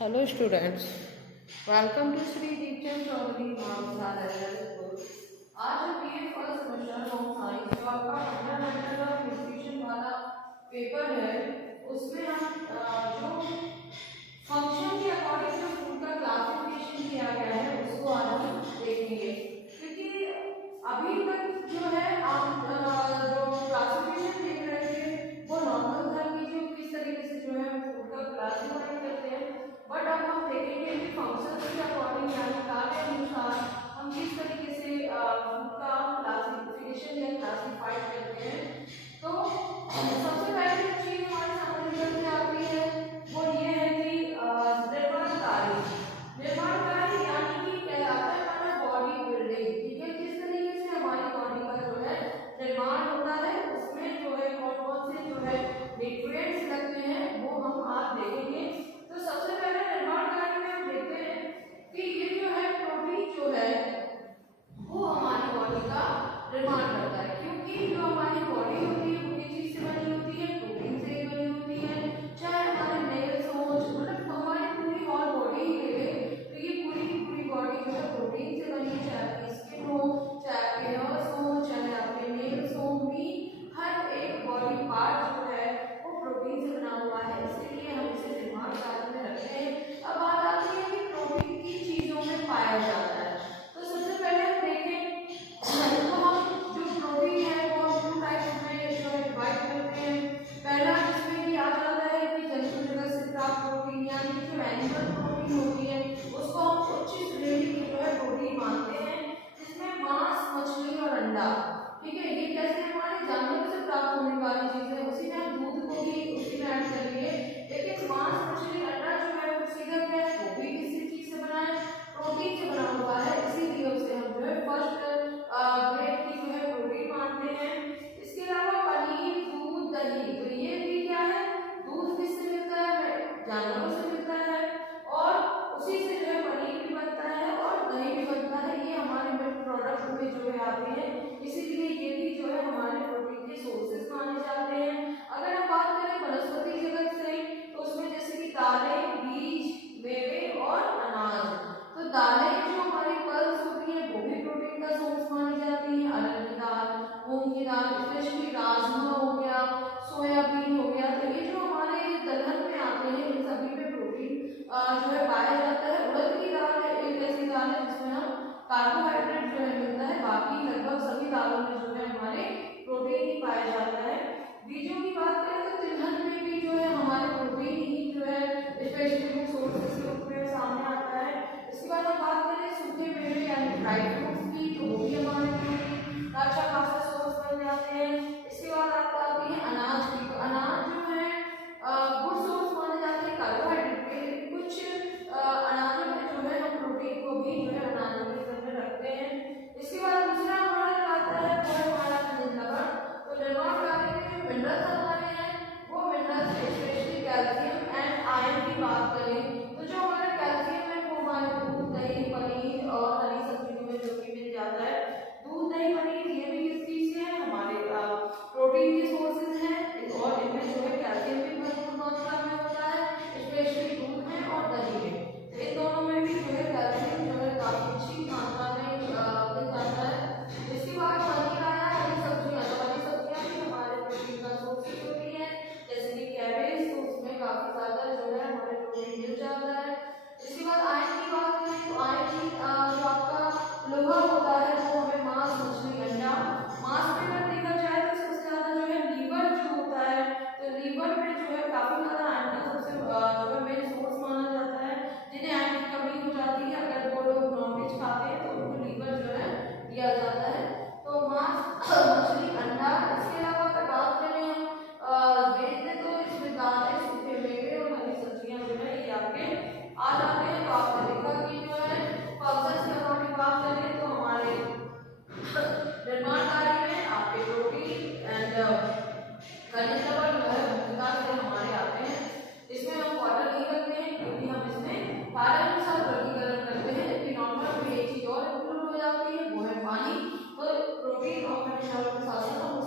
Hello students, welcome to Sri Deepchand Chaudhary महाविद्यालय school. आज जो बी ए फर्स्ट सेमेस्टर होम साइंस जो आपका फंडामेंटल ऑफ न्यूट्रिशन वाला पेपर है उसमें हम जो फंक्शन के अकॉर्डिंग जो फूड का क्लासिफिकेशन किया गया है उसको आज हम देखेंगे। क्योंकि अभी तक जो है आप जो क्लासिफिकेशन देख रहे थे वो नॉर्मल था कि जो किस तरीके से जो है फूड का क्लासिफाई करते हैं, बट अब हम देखेंगे कि फंक्शंस के अकॉर्डिंग यानी कार्य के अनुसार हम किस तरीके से फूड का क्लासिफिकेशन या क्लासिफाइड करते हैं। तो सबसे पहले जो चीज हमारे सामने निकल के आती है वो ये है कि निर्माणकारी यानी कि कहलाता है हमारा बॉडी बिल्डिंग। ठीक है, किस तरीके से हमारी बॉडी का जो है निर्माण होता है, उसमें जो है कौन कौन से जो है न्यूट्रिएंट्स लगते हैं वो हम आज देखेंगे। तो सबसे पहले निर्माणकारी में हम देखते हैं कि ये जो है प्रोटीन जो है वो हमारी बॉडी का निर्माण करता है, क्योंकि जो हमारी बॉडी होती है वो किस चीज से बनी होती है, प्रोटीन से ही बनी होती है। चाहे हमारे नेल्स हो, मतलब हमारी पूरी और बॉडी ही ले ले तो ये पूरी की पूरी बॉडी जो है प्रोटीन से बनी है। चाहे आपकी स्किन हो, चाहे आपके हेयर्स हो, चाहे आपके नेल्स हो, भी हर एक बॉडी पार्ट जो है वो प्रोटीन से बना हुआ है, इसलिए हम इसे निर्माणकारी में रखते हैं। अब बात आती है कि प्रोटीन किन चीजों में पाया जाता है। तो सबसे पहले हम देखें तो हम जो प्रोटीन है वो हम टू टाइप्स में जो है डिवाइड करते हैं। पहला जिसमें कि आ जाता है कि जंतु जगत से प्राप्त प्रोटीन यानी जो एनिमल प्रोटीन होती है उसको हम उच्च श्रेणी की जो है प्रोटीन मानते हैं, जिसमें मांस, मछली और अंडा। ठीक है, ये कैसे हमारे जानवरों से प्राप्त होने वाली चीज है, उसी में हम दूध को भी उसी में ऐड करेंगे। लेकिन मांस, मछली, अंडा जो है वो सीधा क्या है, वो भी किसी चीज से बना है, प्रोटीन से बना हुआ है, इसीलिए उसे हम जो है फर्स्ट ग्रेड की जो है प्रोटीन मानते हैं। इसके अलावा पनीर, दूध, दही, तो ये भी क्या है, दूध किससे मिलता है, जानवरों से मिलता है, और उसी से जो है पनीर भी बनता है और दही भी बनता है। ये हमारे मिल्क प्रोडक्ट में जो है आते हैं, इसीलिए ये भी जो है हमारे प्रोटीन के सोर्सेस माने जाते हैं। अगर हम बात करें वनस्पति जगत से तो उसमें जैसे कि दालें, बीज, मेवे और अनाज। तो दालें जो हमारी पल्स होती है वो भी प्रोटीन का सोर्स मानी जाती है। अरहर की दाल, मूंग की दाल, स्पेशली राजमा हो गया, सोयाबीन हो गया, तो ये जो हमारे दलहन में आते हैं इन सभी में प्रोटीन जो है पाया जाता है। उड़द की दाल है एक ऐसी दाल है जिसमें हम कार्बोहाइड्रेट जो है मिलता है, बाकी लगभग सभी दालों में जो है हमारे प्रोटीन ही पाया जाता है। बीजों की बात करें तो तिलहन में भी जो है हमारे प्रोटीन ही जो है स्पेशली सोर्सेस के रूप में सामने आता है। इसके बाद हम बात करें सूखे मेवे यानी ड्राई फ्रूट्स की, तो वो भी हमारे प्रोटीन का अच्छा खासा सोर्स बन जाते हैं। इसके बाद आपको आती है अनाज की, तो अनाज जो है गुड सोर्स माने जाते हैं कार्बोहाइड्रेट के। कुछ अनाजों में जो है हम प्रोटीन को भी जो है अनाजों के अंदर रखते हैं। इसके बाद दूसरा हमारा जो आता है वो है हमारा खनिज लवण। तो निर्माणकारी में जो मिनरल्स हमारे हैं वो minerals specially calcium and iron की बात करें तो जो हमारा कैल्शियम है वो हमारे दूध, दही, पनीर और हरी सब्जियों में जो कि मिल जाता है। दूध, दही, पनीर ये भी किस चीज से है, हमारे प्रोटीन के सोर्सेज हैं, और इनमें जो है कैल्शियम भी भरपूर मात्रा में होता है, स्पेशली दूध में और दही में। तो इन दोनों में भी जो है कैल्शियम जो है काफी अच्छी मात्रा में मिल जाता है। इसके बाद पनीर आया, हरी सब्जियां, तो हरी सब्जियां भी हमारे प्रोटीन का सोर्स होती है, जैसे कि कैबेज, तो उसमें काफी ज्यादा जो है हमारे प्रोटीन मिल जाता है। इसके बाद आयरन की बात करें तो आयरन जो आपका लोहा होता है वो हमें मांस, मछली, अंडा, मांस में अगर देखा जाए तो सबसे ज्यादा जो है लीवर जो होता है, तो लीवर में जो है काफी ज्यादा आयरन का सबसे जो है मेन सोर्स माना जाता है। जिन्हें आयरन की कमी हो जाती है, अगर वो लोग नॉनवेज खाते हैं तो उनको लीवर जो है दिया जाता है। तो मांस, मछली, अंडा। इसके अलावा अगर बात करें हम वेज में तो इसमें दालें, सूखे मेवे और हरी सब्जियां जो है ये आपके आ जाते हैं। तो आपने देखा कि जो है फंक्शंस के अकॉर्डिंग बात करें तो हमारे निर्माणकारी में आपके प्रोटीन एंड खनिज लवण जो है मुख्यतः से हमारे आते हैं। इसमें हम वाटर नहीं रखते हैं क्योंकि हम इसमें कार्य अनुसार वर्गीकरण करते हैं, लेकिन नॉर्मल में एक चीज और इंक्लूड हो जाती है वो है पानी। तो प्रोटीन और खनिज लवण के साथ साथ